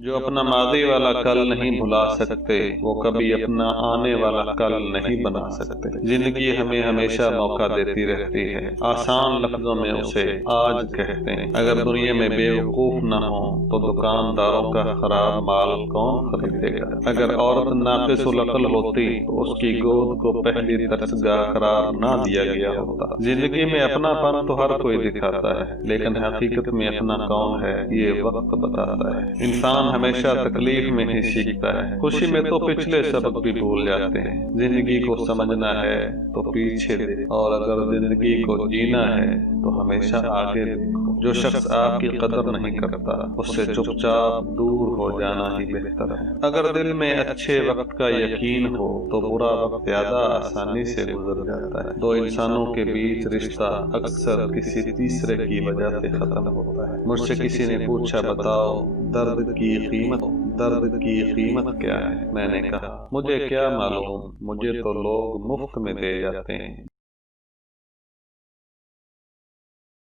जो अपना माजी वाला कल नहीं भुला सकते वो कभी अपना आने वाला कल नहीं बना सकते। जिंदगी हमें हमेशा मौका देती रहती है, आसान लफ्जों में उसे आज कहते हैं। अगर दुनिया में बेवकूफ न हो तो दुकानदारों का खराब माल कौन खरीदेगा। अगर औरत नाक़िसुल अक़ल होती तो उसकी गोद को पहली दरसगाह करार ना दिया गया होता। जिंदगी में अपनापन तो हर कोई दिखाता है, लेकिन हकीकत में अपना कौन है ये वक्त बताता है। इंसान हमेशा तकलीफ में ही सीखता है, खुशी में तो पिछले सबक भी भूल जाते हैं। जिंदगी को समझना है तो पीछे देखो, और अगर जिंदगी को जीना है तो हमेशा आगे देखो। जो शख्स आपकी कदर नहीं करता उससे चुपचाप दूर हो जाना ही बेहतर है। अगर दिल में अच्छे वक्त का यकीन हो तो बुरा वक्त ज्यादा आसानी से गुजर जाता है। दो इंसानों के बीच रिश्ता अक्सर किसी तीसरे की वजह से खत्म होता है। मुझसे किसी ने पूछा, बताओ दर्द की कीमत क्या है। मैंने कहा, मुझे क्या मालूम, मुझे तो लोग मुफ्त में दे जाते हैं।